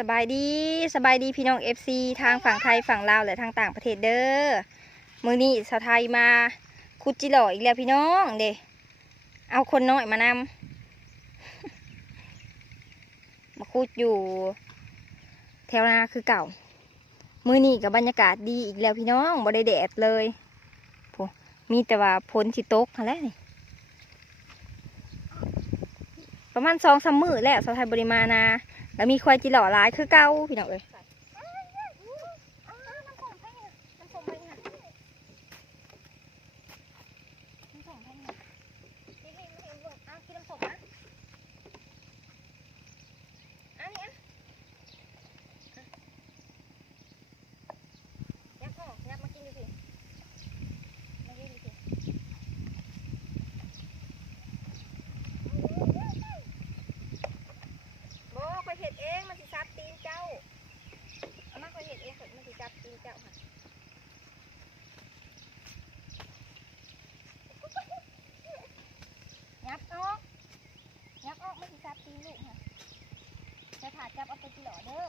สบายดีพี่น้อง FC ทางฝั่งไทยฝั่งลาวและทางต่างประเทศเด้อมื้อนี้ชาวไทยมาขุดจิหล่ออีกแล้วพี่น้องเด้เอาคนน้อยมานำ มาขุดอยู่แถวนาคือเก่ามื้อนี้กับบรรยากาศดีอีกแล้วพี่น้องบ่ได้แดดเลยมีแต่ว่าฝนสิตกนั่นแหละนี่ประมาณ2-3 มื้อแล้วชาวไทยบริมานาแล้วมีควายจิหล่อหลายคือเก่าพี่น้องเอ้ยเห็ดเองมันสิจับตีนเจ้าเอามาคอยเห็ดเองมันสิจับตีนเจ้าค่ะยับออกมันสิจับตีนลูกค่ะจะถ่าจับเอาไปกินหล่อเด้อ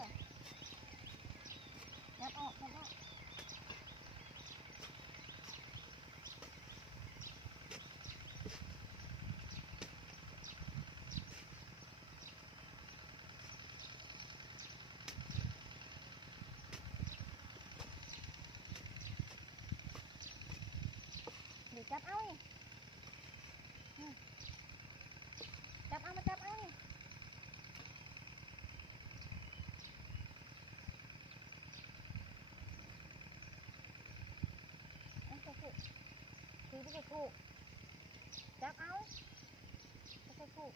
ยับออกจับเอาจับเอามาจับเอาเอาใส่ถุงถือไปใส่ถุงจับเอาใส่ถุงใส่ถุง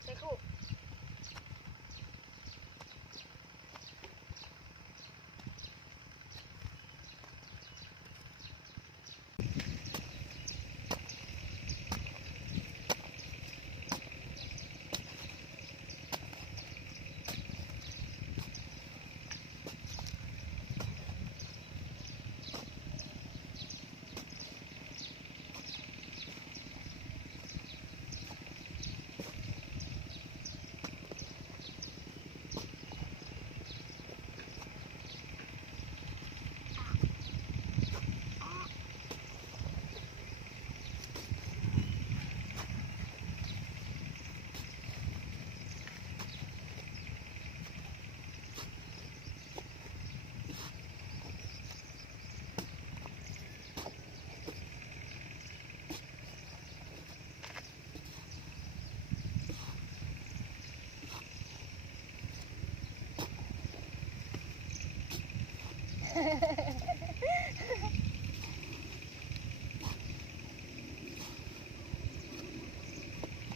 ใส่ถุง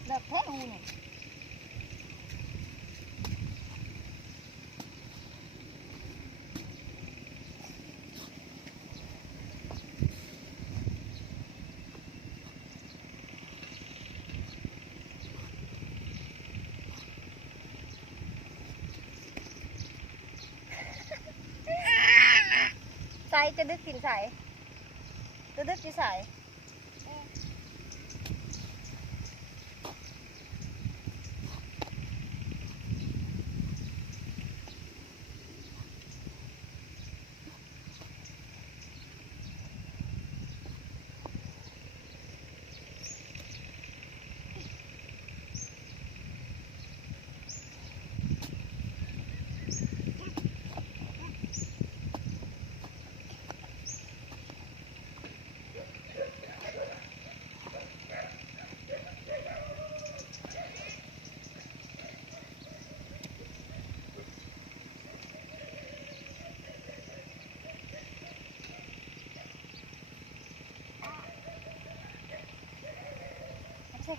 เลิกแท้หูนี่ใส่จะดึกกินใส่จะดึกกินใส่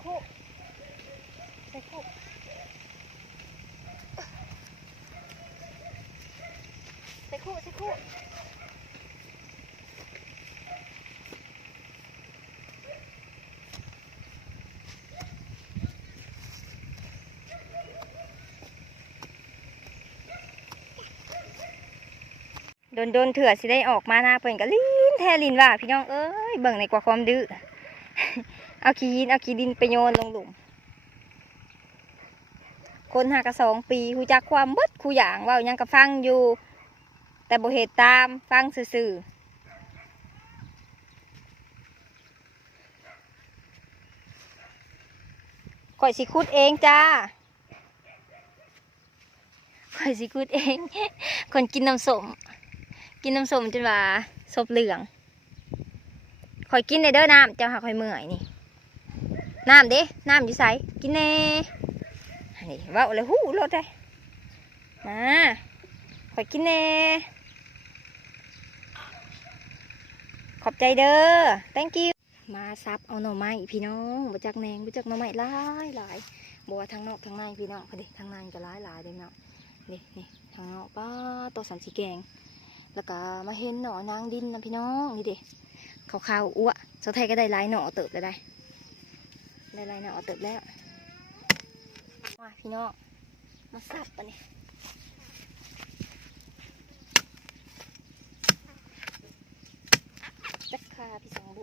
คู่ใส่คู่ใส่คู่ใส่คู่โดนเถื่อสิได้ออกมาหน้าเพิ่นก็ลิ้นแทลินว่าพี่น้องเอ้ยเบิ่งในกว่าความดื้อ เอาขี้หินเอาขี้ดินไปโยนลงหลุมคนหากระ2 ปีหูจักความเบิดคูอย่างเว่ายังก็ฟังอยู่แต่บ่เหตุตามฟังซื่อๆข่อยสิคุดเองจ้าข่อยสิคุดเอง คนกินน้ำส้มจนว่าศพเหลืองข่อยกินในเด้อน้ำเจ้าหาข่อยเมื่อยนี่น้ำเด้น้ำอยู่ไสกินแน่นี่เว้าเลยหู้รถเลยมาข่อยกินแน่ขอบใจเด้อ thank you มาซับเอาหน่อไม้พี่น้องบ่จักแนงบ่จักหน่อไม้หลายบ่ว่าทางนอกทางในพี่น้องพอดีทางในก็หลายเด้เนาะนี่ทางนอกป้าตัวสันสีแกงแล้วก็มาเห็นหน่อนางดินนะพี่น้องนี่เด็ขาวๆอ้วสาวไทยก็ได้หลายหน่อเติบแล้วได้หลายหน่อเติบแล้วมาพี่น้องมาสับปะนี่จักคาพี่สองบุ